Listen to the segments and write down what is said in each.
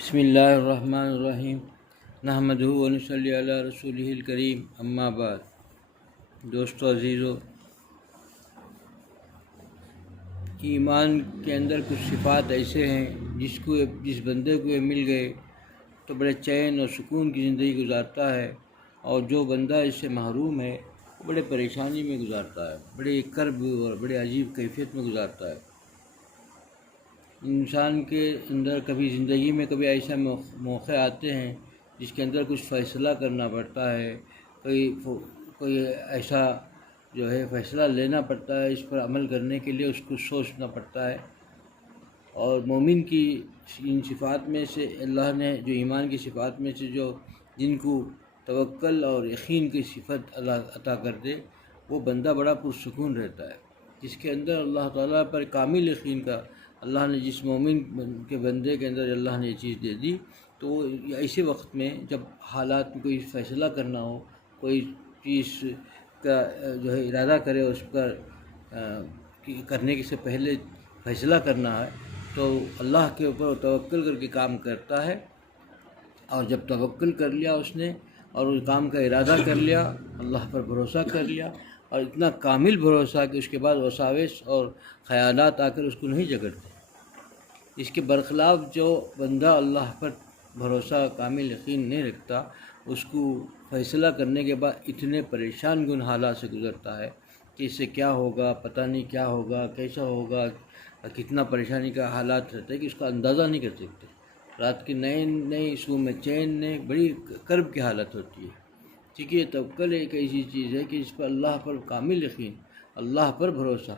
بسم اللہ الرحمن الرحیم نحمدہ و نصلی علی رسولہ الکریم اما بعد۔ دوستو عزیزو، ایمان کے اندر کچھ صفات ایسے ہیں جس بندے کو یہ مل گئے تو بڑے چین اور سکون کی زندگی گزارتا ہے، اور جو بندہ اس سے محروم ہے وہ بڑے پریشانی میں گزارتا ہے، بڑے کرب اور بڑے عجیب کیفیت میں گزارتا ہے۔ انسان کے اندر کبھی زندگی میں کبھی ایسا موقع آتے ہیں جس کے اندر کچھ فیصلہ کرنا پڑتا ہے، کوئی ایسا جو ہے فیصلہ لینا پڑتا ہے، اس پر عمل کرنے کے لیے اس کو سوچنا پڑتا ہے۔ اور مومن کی ان صفات میں سے اللہ نے جو ایمان کی صفات میں سے جن کو توکل اور یقین کی صفت اللہ عطا کر دے، وہ بندہ بڑا پرسکون رہتا ہے، جس کے اندر اللہ تعالیٰ پر کامل یقین کا اللہ نے جس مومن کے بندے کے اندر اللہ نے یہ چیز دے دی، تو وہ ایسے وقت میں جب حالات میں کوئی فیصلہ کرنا ہو، کوئی چیز کا جو ہے ارادہ کرے، اس پر کرنے سے پہلے فیصلہ کرنا ہے تو اللہ کے اوپر توکل کر کے کام کرتا ہے۔ اور جب توکل کر لیا اس نے اور اس کام کا ارادہ کر لیا، اللہ پر بھروسہ کر لیا، اور اتنا کامل بھروسہ کہ اس کے بعد وساوس اور خیالات آ کر اس کو نہیں جگڑتے۔ اس کے برخلاف جو بندہ اللہ پر بھروسہ کامل یقین نہیں رکھتا، اس کو فیصلہ کرنے کے بعد اتنے پریشان کن حالات سے گزرتا ہے کہ اس سے کیا ہوگا، پتہ نہیں کیا ہوگا، کیسا ہوگا، کتنا پریشانی کا حالات رہتا ہے کہ اس کا اندازہ نہیں کر سکتے۔ رات کی نیند نہیں، صبح میں چین نہیں، بڑی کرب کی حالت ہوتی ہے۔ ٹھیک ہے، توکل ایک ایسی چیز ہے کہ اس پر اللہ پر کامل یقین، اللہ پر بھروسہ،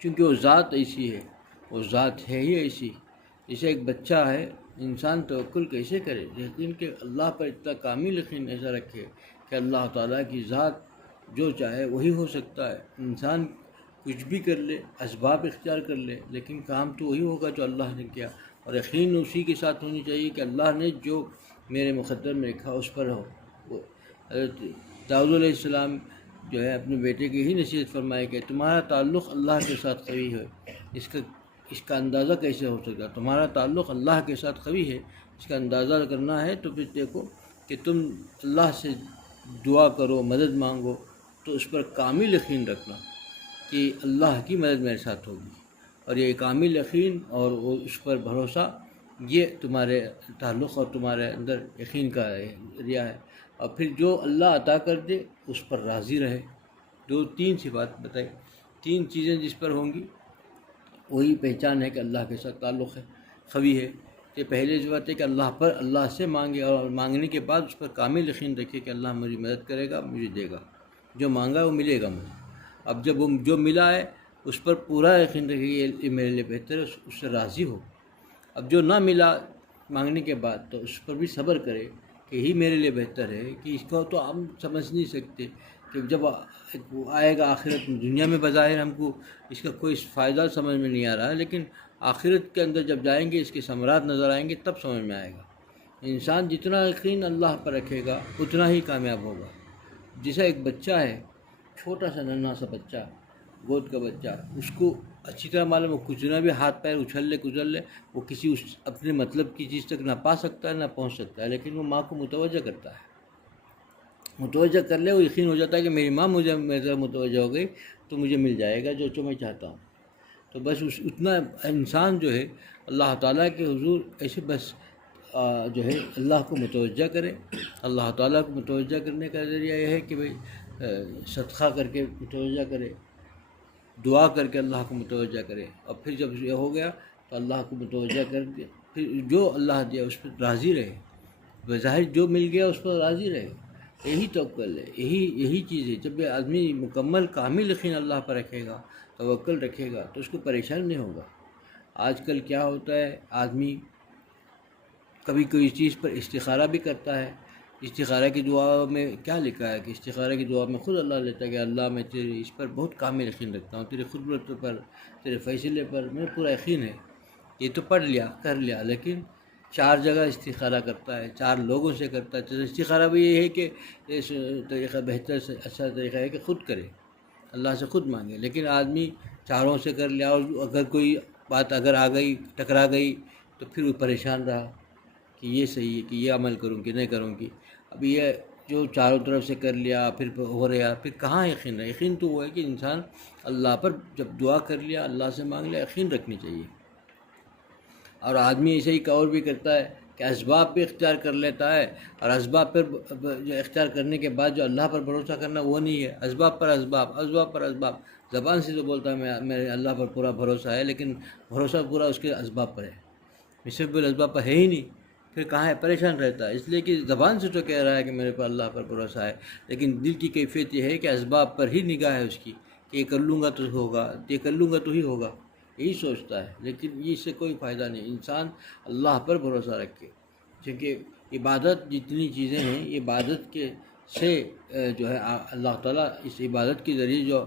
چونکہ وہ ذات ایسی ہے، وہ ذات ہے ہی ایسی۔ جیسے ایک بچہ ہے، انسان توکل کیسے کرے؟ یقین کہ اللہ پر اتنا کامل یقین ایسا رکھے کہ اللہ تعالیٰ کی ذات جو چاہے وہی ہو سکتا ہے۔ انسان کچھ بھی کر لے، اسباب اختیار کر لے، لیکن کام تو وہی ہوگا جو اللہ نے کیا، اور یقین اسی کے ساتھ ہونی چاہیے کہ اللہ نے جو میرے مقدر میں لکھا اس پر ہو۔ حضرت داؤد علیہ السلام جو ہے اپنے بیٹے کی ہی نصیحت فرمائے کہ تمہارا تعلق اللہ کے ساتھ قوی ہے۔ اس کا اندازہ کیسے ہو سکتا؟ تمہارا تعلق اللہ کے ساتھ قوی ہے، اس کا اندازہ کرنا ہے تو پھر دیکھو کہ تم اللہ سے دعا کرو، مدد مانگو، تو اس پر کامل یقین رکھنا کہ اللہ کی مدد میرے ساتھ ہوگی، اور یہ کامل یقین اور اس پر بھروسہ یہ تمہارے تعلق اور تمہارے اندر یقین کا ذریعہ ہے۔ اور پھر جو اللہ عطا کر دے اس پر راضی رہے۔ تین صفات بتائی، تین چیزیں جس پر ہوں گی وہی پہچان ہے کہ اللہ کے ساتھ تعلق ہے، قوی ہے۔ کہ پہلے جو بات ہے کہ اللہ سے مانگے، اور مانگنے کے بعد اس پر کامل یقین رکھے کہ اللہ میری مدد کرے گا، مجھے دے گا، جو مانگا وہ ملے گا مجھے۔ اب جب وہ جو ملا ہے اس پر پورا یقین رکھے کہ یہ میرے لیے بہتر ہے، اس سے راضی ہو۔ اب جو نہ ملا مانگنے کے بعد تو اس پر بھی صبر کرے کہ یہی میرے لیے بہتر ہے، کہ اس کو تو ہم سمجھ نہیں سکتے کہ جب آئے گا آخرت میں، دنیا میں بظاہر ہم کو اس کا کوئی فائدہ سمجھ میں نہیں آ رہا ہے، لیکن آخرت کے اندر جب جائیں گے اس کے ثمرات نظر آئیں گے تب سمجھ میں آئے گا۔ انسان جتنا یقین اللہ پر رکھے گا اتنا ہی کامیاب ہوگا۔ جیسا ایک بچہ ہے، چھوٹا سا ننھا سا بچہ، گود کا بچہ، اس کو اچھی طرح معلوم ہے کچھ نہ بھی ہاتھ پیر اچھل لے وہ کسی اپنے مطلب کی چیز تک نہ پا سکتا ہے نہ پہنچ سکتا ہے، لیکن وہ ماں کو متوجہ کرتا ہے، متوجہ کر لے، وہ یقین ہو جاتا ہے کہ میری ماں میرے طرف متوجہ ہو گئی تو مجھے مل جائے گا جو میں چاہتا ہوں۔ تو بس اتنا انسان جو ہے اللہ تعالیٰ کے حضور ایسے بس جو ہے اللہ کو متوجہ کرے۔ اللہ تعالیٰ کو متوجہ کرنے کا ذریعہ یہ ہے کہ بھئی صدقہ کر کے متوجہ کرے، دعا کر کے اللہ کو متوجہ کرے، اور پھر جب یہ ہو گیا تو اللہ کو متوجہ کر کے پھر جو اللہ دیا اس پر راضی رہے، بظاہر جو مل گیا اس پر راضی رہے۔ یہی توکل ہے، یہی چیز ہے۔ جب آدمی مکمل کامل یقین اللہ پر رکھے گا، توکل رکھے گا، تو اس کو پریشان نہیں ہوگا۔ آج کل کیا ہوتا ہے، آدمی کبھی کوئی چیز پر استخارہ بھی کرتا ہے۔ استخارہ کی دعا میں کیا لکھا ہے کہ استخارہ کی دعا میں خود اللہ لیتا ہے کہ اللہ میں تیرے اس پر بہت کامل یقین رکھتا ہوں، تیرے قدرت پر، تیرے فیصلے پر مجھے پورا یقین ہے۔ یہ تو پڑھ لیا، کر لیا، لیکن 4 جگہ استخارہ کرتا ہے، 4 لوگوں سے کرتا ہے۔ تو استخارہ بھی یہ ہے کہ اس طریقہ بہتر سے اچھا طریقہ ہے کہ خود کرے، اللہ سے خود مانگے، لیکن آدمی 4 سے کر لیا، اور اگر کوئی بات اگر آ گئی، ٹکرا گئی، تو پھر وہ پریشان رہا کہ یہ صحیح ہے کہ یہ عمل کروں کہ نہیں کروں گی. اب یہ جو چاروں طرف سے کر لیا پھر ہو رہا، پھر کہاں یقین ہے؟ یقین تو وہ ہے کہ انسان اللہ پر جب دعا کر لیا، اللہ سے مانگ لیا، یقین رکھنی چاہیے. اور آدمی ایسے ہی اور بھی کرتا ہے کہ اسباب پہ اختیار کر لیتا ہے، اور اسباب پر جو اختیار کرنے کے بعد جو اللہ پر بھروسہ کرنا وہ نہیں ہے. اسباب پر اسباب، اسباب پر اسباب، زبان سے تو بولتا ہے میرے اللہ پر پورا بھروسہ ہے، لیکن بھروسہ پورا اس کے اسباب پر ہے، مسبب الاسباب پر ہے ہی نہیں. پھر کہاں ہے؟ پریشان رہتا ہے، اس لیے کہ زبان سے تو کہہ رہا ہے کہ میرے پر اللہ پر بھروسہ ہے، لیکن دل کی کیفیت یہ ہے کہ اسباب پر ہی نگاہ ہے اس کی، کہ یہ کر لوں گا تو ہوگا، یہ کر لوں گا تو ہی ہوگا، یہی سوچتا ہے. لیکن اس سے کوئی فائدہ نہیں. انسان اللہ پر بھروسہ رکھے، کیونکہ عبادت جتنی چیزیں ہیں، عبادت کے سے جو ہے اللہ تعالیٰ اس عبادت کے ذریعے جو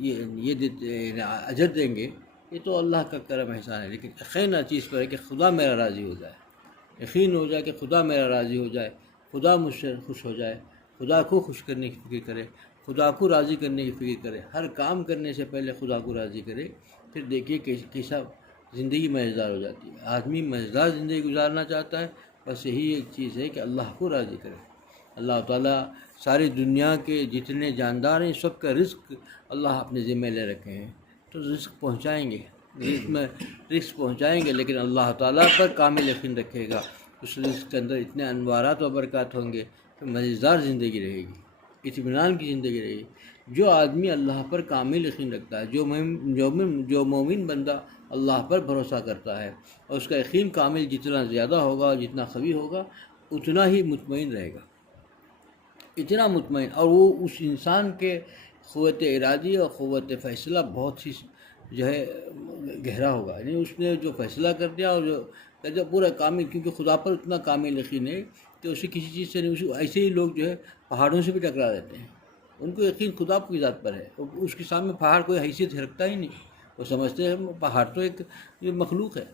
یہ دیتے اجر دیں گے، یہ تو اللہ کا کرم احسان ہے. لیکن یقین چیز پر ہے کہ خدا میرا راضی ہو جائے، یقین ہو جائے کہ خدا میرا راضی ہو جائے، خدا مجھ سے خوش ہو جائے، خدا کو خوش کرنے کی فکر کرے، خدا کو راضی کرنے کی فکر کرے. ہر کام کرنے سے پہلے خدا کو راضی کرے، پھر دیکھیے کیسا زندگی مزیدار ہو جاتی ہے. آدمی مزیدار زندگی گزارنا چاہتا ہے، بس یہی ایک چیز ہے کہ اللہ کو راضی کرے. اللہ تعالیٰ ساری دنیا کے جتنے جاندار ہیں سب کا رزق اللہ اپنے ذمہ لے رکھے ہیں، تو رزق پہنچائیں گے، رزق پہنچائیں گے، لیکن اللہ تعالیٰ پر کامل یقین رکھے گا. اس رزق کے اندر اتنے انوارات و برکات ہوں گے کہ مزیدار زندگی رہے گی، اطمینان کی زندگی رہے گی. جو آدمی اللہ پر کامل یقین رکھتا ہے، جو مومن بندہ اللہ پر بھروسہ کرتا ہے، اور اس کا یقین کامل جتنا زیادہ ہوگا، جتنا قوی ہوگا، اتنا ہی مطمئن رہے گا، اتنا مطمئن. اور وہ اس انسان کے قوت ارادی اور قوت فیصلہ بہت ہی جو ہے گہرا ہوگا. یعنی اس نے جو فیصلہ کر دیا اور جو پورا کامل، کیونکہ خدا پر اتنا کامل یقین ہے کہ اسے کسی چیز سے نہیں. ایسے ہی لوگ جو ہے پہاڑوں سے بھی ٹکرا دیتے ہیں، ان کو یقین خدا کی ذات پر ہے، اس کے سامنے پہاڑ کوئی حیثیت رکھتا ہی نہیں. وہ سمجھتے ہیں پہاڑ تو ایک مخلوق ہے.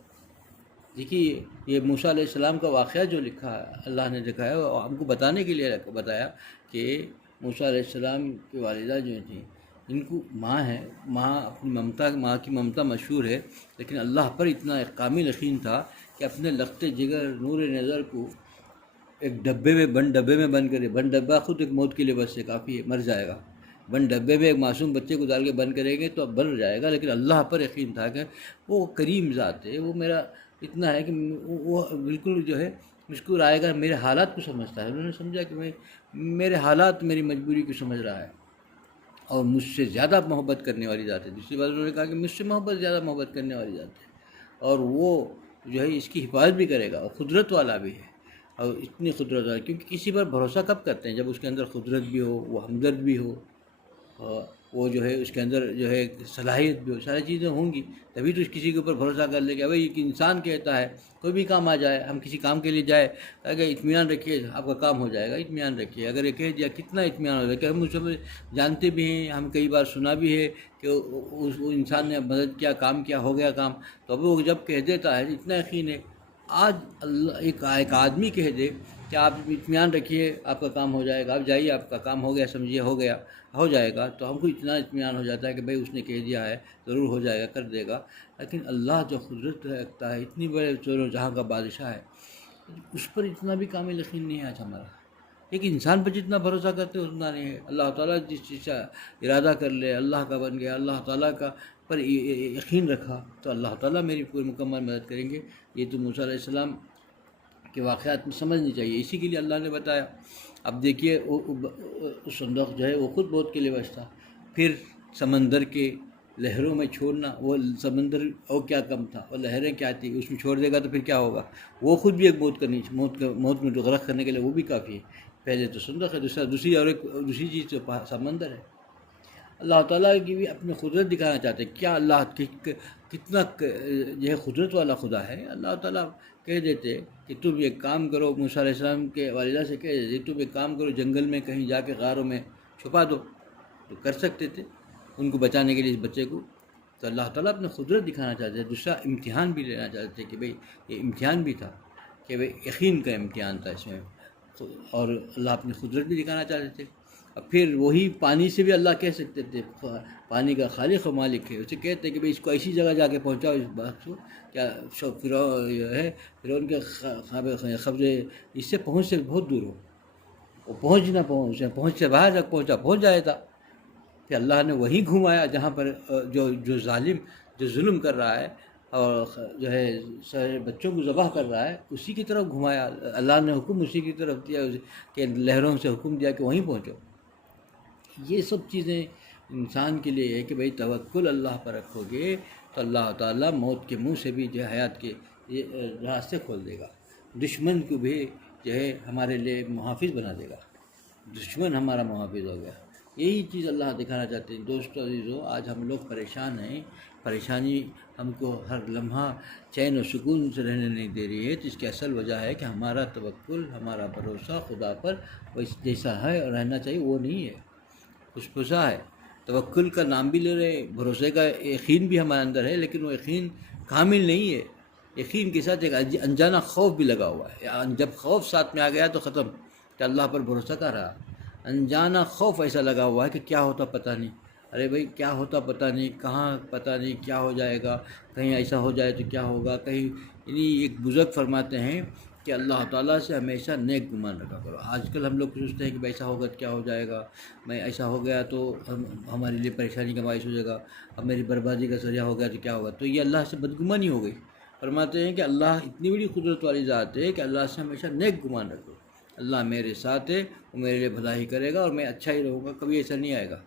دیکھیے یہ موسیٰ علیہ السلام کا واقعہ جو لکھا ہے، اللہ نے لکھا ہے، اور ہم کو بتانے کے لیے بتایا کہ موسیٰ علیہ السلام کی والدہ جو تھیں، ان کو ماں ہے، اپنی ماں کی ممتا مشہور ہے، لیکن اللہ پر اتنا ایک کامل یقین تھا کہ اپنے لخت جگر نور نظر کو ایک بند ڈبے میں بند کرے. بند ڈبہ خود ایک موت کے لیے بس سے کافی ہے، مر جائے گا. بند ڈبے میں ایک معصوم بچے کو ڈال کے بند کریں گے تو اب بن جائے گا، لیکن اللہ پر یقین تھا کہ وہ کریم ذات ہے، وہ میرا اتنا ہے کہ وہ بالکل جو ہے مجھ کو آئے گا، میرے حالات کو سمجھتا ہے. انہوں نے سمجھا کہ میرے حالات میری مجبوری کو سمجھ رہا ہے، اور مجھ سے زیادہ محبت کرنے والی ذات ہے. دوسری بات انہوں نے کہا کہ مجھ سے زیادہ محبت کرنے والی ذات ہے، اور وہ جو ہے اس کی حفاظت بھی کرے گا، اور قدرت والا بھی ہے. اور اتنی قدرت والا، کیونکہ کسی پر بھروسہ کب کرتے ہیں؟ جب اس کے اندر قدرت بھی ہو، وہ ہمدرد بھی ہو، وہ جو ہے اس کے اندر جو ہے صلاحیت بھی ہو، ساری چیزیں ہوں گی، تبھی تو کسی کے اوپر بھروسہ کر لے گا. بھائی ایک انسان کہتا ہے کوئی بھی کام آ جائے، ہم کسی کام کے لیے جائے، اگر اطمینان رکھیے آپ کا کام ہو جائے گا، اطمینان رکھیے. اگر یہ کہہ دیا کتنا اطمینان ہو جائے کہ ہم اسے جانتے بھی ہیں، ہم کئی بار سنا بھی ہے کہ وہ انسان نے مدد کیا، کام کیا، ہو گیا کام. تو اب وہ جب کہہ دیتا ہے اتنا یقین ہے. آج اللہ ایک آدمی کہہ دے کہ آپ اطمینان رکھیے آپ کا کام ہو جائے گا، آپ جائیے آپ کا کام ہو گیا، سمجھیے ہو جائے گا، تو ہم کو اتنا اطمینان ہو جاتا ہے کہ بھائی اس نے کہہ دیا ہے ضرور ہو جائے گا، کر دے گا. لیکن اللہ جو قدرت رکھتا ہے، اتنی بڑے چوروں جہاں کا بادشاہ ہے، اس پر اتنا بھی کامل یقین نہیں ہے آج ہمارا. ایک انسان پر جتنا بھروسہ کرتے اتنا نہیں ہے. اللہ تعالیٰ جس چیز کا ارادہ کر لے، اللہ کا بن گیا، اللہ تعالیٰ کا پر یقین رکھا، تو اللہ تعالیٰ میری پوری مکمل مدد کریں گے. یہ تو موسیٰ علیہ السلام کے واقعات میں سمجھنی چاہیے، اسی کے لیے اللہ نے بتایا. اب دیکھیے اس صندوق جو ہے وہ خود موت کے لیے بچ تھا. پھر سمندر کے لہروں میں چھوڑنا، وہ سمندر اور کیا کم تھا، اور لہریں کیا تھی، اس میں چھوڑ دے گا تو پھر کیا ہوگا. وہ خود بھی ایک موت میں غرق کرنے کے لیے وہ بھی کافی ہے. پہلے تو صندوق ہے، دوسری چیز تو سمندر ہے. اللہ تعالیٰ کی بھی اپنی قدرت دکھانا چاہتے ہیں. کیا اللہ کتنا جو ہے قدرت والا خدا ہے. اللہ تعالیٰ کہہ دیتے کہ تم ایک کام کرو، موسیٰ علیہ السلام کے والدہ سے کہہ دیتے تم ایک کام کرو، جنگل میں کہیں جا کے غاروں میں چھپا دو، تو کر سکتے تھے ان کو بچانے کے لیے، اس بچے کو. تو اللہ تعالیٰ اپنے قدرت دکھانا چاہتے ہیں. دوسرا امتحان بھی لینا چاہتے تھے کہ بھئی یہ امتحان بھی تھا، کہ بھئی یقین کا امتحان تھا اس میں، اور اللہ اپنی قدرت بھی دکھانا چاہتے تھے. اب پھر وہی پانی سے بھی اللہ کہہ سکتے تھے، پانی کا خالق و مالک ہے، اسے کہتے ہیں کہ بھئی اس کو ایسی جگہ جا کے پہنچاؤ اس باغ کو، کیا فرعون جو ہے فرعون کے قبضے اس سے پہنچ سے بہت دور ہو، وہ پہنچ سے باہر تک پہنچ جایا تھا. کہ اللہ نے وہی گھمایا جہاں پر جو ظالم جو ظلم کر رہا ہے اور جو ہے سارے بچوں کو ذبح کر رہا ہے، اسی کی طرف گھمایا. اللہ نے حکم اسی کی طرف دیا کہ لہروں سے حکم دیا کہ وہیں پہنچو. یہ سب چیزیں انسان کے لیے ہے کہ بھئی توکل اللہ پر رکھو گے تو اللہ تعالیٰ موت کے منہ سے بھی جو ہے حیات کے راستے کھول دے گا. دشمن کو بھی جو ہے ہمارے لیے محافظ بنا دے گا. دشمن ہمارا محافظ ہو گیا. یہی چیز اللہ دکھانا چاہتے ہیں. دوستو عزیزو، آج ہم لوگ پریشان ہیں. پریشانی ہم کو ہر لمحہ چین و سکون سے رہنے نہیں دے رہی ہے. تو اس کی اصل وجہ ہے کہ ہمارا توکل، ہمارا بھروسہ خدا پر جیسا ہے اور رہنا چاہیے وہ نہیں ہے، خوشپوشا ہے. توکل کا نام بھی لے رہے ہیں، بھروسے کا یقین بھی ہمارے اندر ہے، لیکن وہ یقین کامل نہیں ہے. یقین کے ساتھ ایک انجانہ خوف بھی لگا ہوا ہے. جب خوف ساتھ میں آ گیا تو ختم، کہ اللہ پر بھروسہ کر رہا. انجانہ خوف ایسا لگا ہوا ہے کہ کیا ہوتا پتہ نہیں. ارے بھائی کیا ہوتا پتہ نہیں، کہاں پتہ نہیں کیا ہو جائے گا، کہیں ایسا ہو جائے تو کیا ہوگا. کہیں یعنی ایک بزرگ فرماتے ہیں کہ اللہ تعالیٰ سے ہمیشہ نیک گمان رکھا کرو. آج کل ہم لوگ سوچتے ہیں کہ ایسا ہوگا تو کیا ہو جائے گا، میں ایسا ہو گیا تو ہمارے لیے پریشانی کا باعث ہو جائے گا، اب میری بربادی کا ذریعہ ہو گیا تو کیا ہوگا. تو یہ اللہ سے بدگمانی ہو گئی. فرماتے ہیں کہ اللہ اتنی بڑی قدرت والی ذات ہے کہ اللہ سے ہمیشہ نیک گمان رکھو. اللہ میرے ساتھ ہے، وہ میرے لیے بھلا ہی کرے گا اور میں اچھا ہی رہوں گا. کبھی ایسا نہیں آئے گا.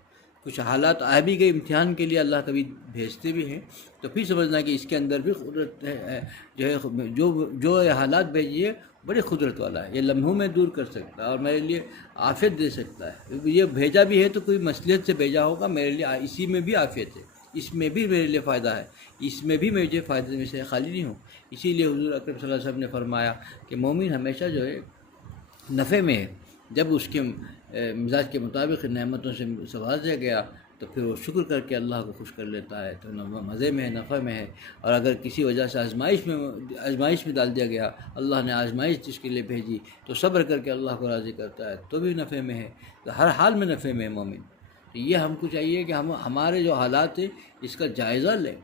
کچھ حالات آ بھی گئے امتحان کے لیے، اللہ کبھی بھیجتے بھی ہیں، تو پھر سمجھنا کہ اس کے اندر بھی قدرت ہے، جو ہے جو یہ حالات بھیجیے بڑی قدرت والا ہے. یہ لمحوں میں دور کر سکتا ہے اور میرے لیے عافیت دے سکتا ہے. یہ بھیجا بھی ہے تو کوئی مصلحت سے بھیجا ہوگا میرے لیے. اسی میں بھی عافیت ہے، اس میں بھی میرے لیے فائدہ ہے، اس میں بھی مجھے فائدے میں سے خالی نہیں ہوں. اسی لیے حضور اکرم صلی اللہ علیہ وسلم نے فرمایا کہ مومن ہمیشہ جو ہے نفع میں ہے. جب اس کے مزاج کے مطابق نعمتوں سے سوازا گیا تو پھر وہ شکر کر کے اللہ کو خوش کر لیتا ہے، تو مزے میں ہے، نفع میں ہے. اور اگر کسی وجہ سے آزمائش میں ڈال دیا گیا، اللہ نے آزمائش جس کے لیے بھیجی تو صبر کر کے اللہ کو راضی کرتا ہے تو بھی نفع میں ہے. تو ہر حال میں نفع میں ہے مومن. تو یہ ہم کو چاہیے کہ ہمارے جو حالات ہیں اس کا جائزہ لیں.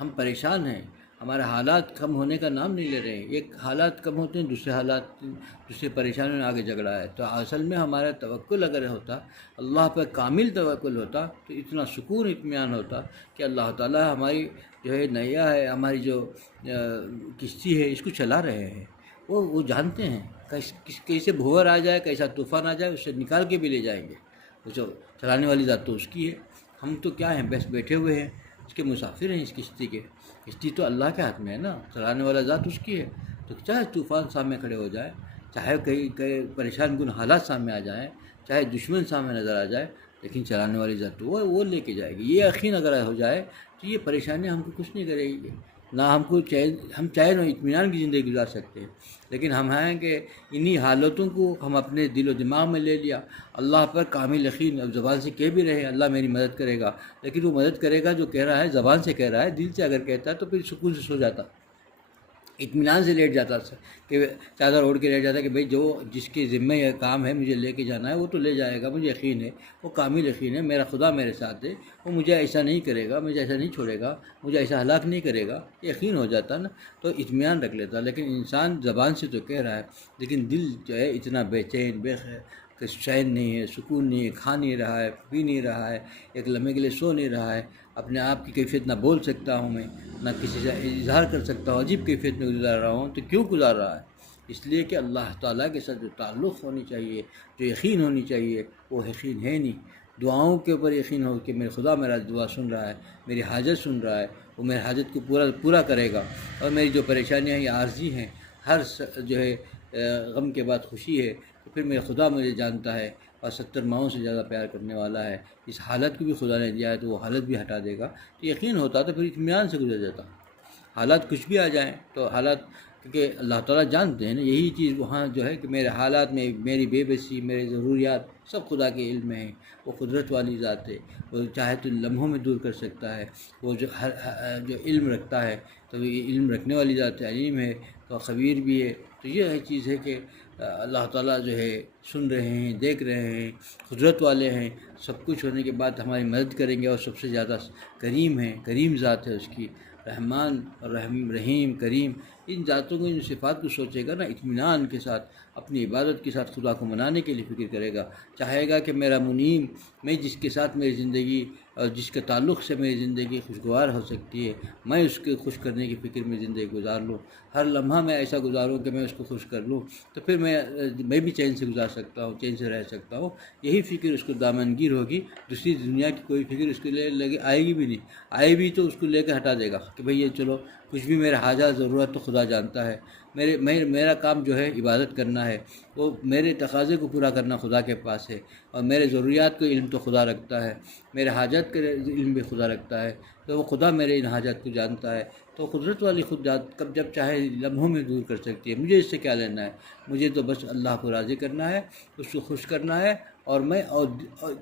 ہم پریشان ہیں، ہمارے حالات کم ہونے کا نام نہیں لے رہے ہیں. ایک حالات کم ہوتے ہیں، دوسرے پریشانیوں میں آگے جھگڑا ہے. تو اصل میں ہمارا توکل اگر ہوتا، اللہ پر کامل توکل ہوتا تو اتنا سکون اطمینان ہوتا کہ اللہ تعالیٰ ہماری جو ہے نیا ہے، ہماری جو کشتی ہے اس کو چلا رہے ہیں. وہ جانتے ہیں کیسے بھور آ جائے، کیسا طوفان آ جائے، اسے نکال کے بھی لے جائیں گے. وہ جو چلانے والی ذات تو اس کی ہے. ہم تو کیا ہیں، بس بیٹھے ہوئے ہیں، اس کے مسافر ہیں اس کشتی کے. کشتی تو اللہ کے ہاتھ میں ہے نا، چلانے والا ذات اس کی ہے. تو چاہے طوفان سامنے کھڑے ہو جائے، چاہے کئی پریشان کن حالات سامنے آ جائیں، چاہے دشمن سامنے نظر آ جائے، لیکن چلانے والی ذات تو وہ لے کے جائے گی. یہ یقین اگر ہو جائے تو یہ پریشانیاں ہم کو کچھ نہیں کرے گی. نہ ہم چاہے نہ اطمینان کی زندگی گزار سکتے ہیں، لیکن ہم ہیں کہ انہی حالتوں کو ہم اپنے دل و دماغ میں لے لیا. اللہ پر کامل یقین، اب زبان سے کہہ بھی رہے اللہ میری مدد کرے گا، لیکن وہ مدد کرے گا جو کہہ رہا ہے زبان سے کہہ رہا ہے، دل سے اگر کہتا ہے تو پھر سکون سے سو جاتا، اطمینان سے لیٹ جاتا کہ چادر اوڑھ کے لیٹ جاتا کہ بھئی جس کے ذمہ یہ کام ہے مجھے لے کے جانا ہے وہ تو لے جائے گا. مجھے یقین ہے، وہ کامل یقین ہے، میرا خدا میرے ساتھ ہے، وہ مجھے ایسا نہیں کرے گا، مجھے ایسا نہیں چھوڑے گا، مجھے ایسا ہلاک نہیں کرے گا. یقین ہو جاتا نا تو اطمینان رکھ لیتا. لیکن انسان زبان سے تو کہہ رہا ہے لیکن دل جو ہے اتنا بے چین بے خیر، چین نہیں ہے، سکون نہیں ہے، کھا نہیں رہا ہے، پی نہیں رہا ہے، ایک لمحے کے لیے سو نہیں رہا ہے. اپنے آپ کی کیفیت نہ بول سکتا ہوں میں، نہ کسی سے اظہار کر سکتا ہوں. عجیب کیفیت میں گزار رہا ہوں. تو کیوں گزار رہا ہے؟ اس لیے کہ اللہ تعالیٰ کے ساتھ جو تعلق ہونی چاہیے، جو یقین ہونی چاہیے، وہ یقین ہے نہیں. دعاؤں کے اوپر یقین ہو کہ میرے خدا میرا دعا سن رہا ہے، میری حاجت سن رہا ہے، وہ میری حاجت کو پورا کرے گا. اور میری جو پریشانیاں یہ عارضی ہیں، ہر جو ہے غم کے بعد خوشی ہے، تو پھر میرے خدا مجھے جانتا ہے اور 70 ماؤں سے زیادہ پیار کرنے والا ہے. اس حالت کو بھی خدا نے دیا ہے تو وہ حالت بھی ہٹا دے گا. تو یقین ہوتا تو پھر اطمینان سے گزر جاتا. حالات کچھ بھی آ جائیں تو حالات، کیونکہ اللہ تعالیٰ جانتے ہیں نا، یہی چیز وہاں جو ہے کہ میرے حالات میں میری بے بسی، میرے ضروریات سب خدا کے علم میں ہیں. وہ قدرت والی ذات ہے، وہ چاہے تو لمحوں میں دور کر سکتا ہے. وہ جو علم رکھتا ہے تو یہ علم رکھنے والی ذات ہے، علیم ہے. تو خبیر بھی ہے۔ تو یہ ہے چیز ہے کہ اللہ تعالیٰ جو ہے سن رہے ہیں، دیکھ رہے ہیں، قدرت والے ہیں، سب کچھ ہونے کے بعد ہماری مدد کریں گے، اور سب سے زیادہ کریم ہے، کریم ذات ہے اس کی، رحمان اور رحیم کریم، ان ذاتوں کو، ان صفات کو سوچے گا نا اطمینان کے ساتھ، اپنی عبادت کے ساتھ خدا کو منانے کے لیے فکر کرے گا، چاہے گا کہ میرا منیم، میں جس کے ساتھ میری زندگی اور جس کے تعلق سے میری زندگی خوشگوار ہو سکتی ہے، میں اس کے خوش کرنے کی فکر میں زندگی گزار لوں، ہر لمحہ میں ایسا گزاروں کہ میں اس کو خوش کر لوں، تو پھر میں بھی چین سے گزار سکتا ہوں، چین سے رہ سکتا ہوں۔ یہی فکر اس کو دامنگیر ہوگی، دوسری دنیا کی کوئی فکر اس کے لیے لگے آئے گی بھی نہیں، آئے بھی تو اس کو لے کے ہٹا دے گا کہ بھئی یہ چلو کچھ بھی میرا حاجات ضرورت تو خدا جانتا ہے، میرا کام جو ہے عبادت کرنا ہے، وہ میرے تقاضے کو پورا کرنا خدا کے پاس ہے، اور میرے ضروریات کا علم تو خدا رکھتا ہے، میرے حاجات کا علم بھی خدا رکھتا ہے، تو وہ خدا میرے ان حاجات کو جانتا ہے، تو قدرت والی خود کب جب چاہے لمحوں میں دور کر سکتی ہے، مجھے اس سے کیا لینا ہے، مجھے تو بس اللہ کو راضی کرنا ہے، اس کو خوش کرنا ہے، اور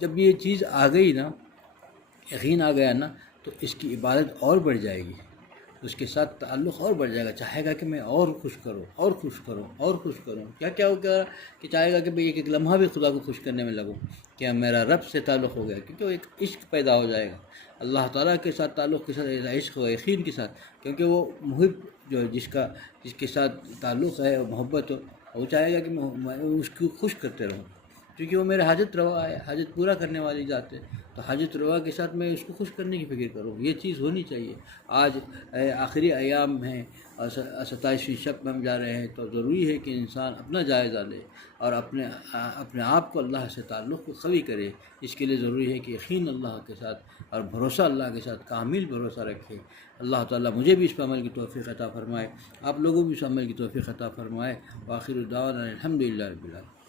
جب یہ چیز آ گئی نا، یقین آ گیا نا، تو اس کی عبادت اور بڑھ جائے گی، اس کے ساتھ تعلق اور بڑھ جائے گا، چاہے گا کہ میں اور خوش کروں، اور خوش کروں، اور خوش کروں، کیا ہوگا کہ چاہے گا کہ بھئی ایک لمحہ بھی خدا کو خوش کرنے میں لگوں، کیا میرا رب سے تعلق ہو گیا، کیونکہ وہ ایک عشق پیدا ہو جائے گا اللہ تعالیٰ کے ساتھ، تعلق کے ساتھ عشق و یقین کے ساتھ، کیونکہ وہ محب جو جس کے ساتھ تعلق ہے، محبت ہو، وہ چاہے گا کہ میں اس کو خوش کرتے رہوں، کیونکہ وہ میرا حاجت روا ہے، حاجت پورا کرنے والی ذات ہے، تو حاجت روا کے ساتھ میں اس کو خوش کرنے کی فکر کروں، یہ چیز ہونی چاہیے۔ آج آخری ایام ہیں اور 27ویں شب میں ہم جا رہے ہیں، تو ضروری ہے کہ انسان اپنا جائزہ لے اور اپنے آپ کو اللہ سے تعلق کو قوی کرے، اس کے لیے ضروری ہے کہ یقین اللہ کے ساتھ اور بھروسہ اللہ کے ساتھ کامل بھروسہ رکھے۔ اللہ تعالیٰ مجھے بھی اس پر عمل کی توفیق عطا فرمائے، آپ لوگوں بھی اس عمل کی توفیق عطا فرمائے، وآخر دعوانا الحمدللہ رب العالمین۔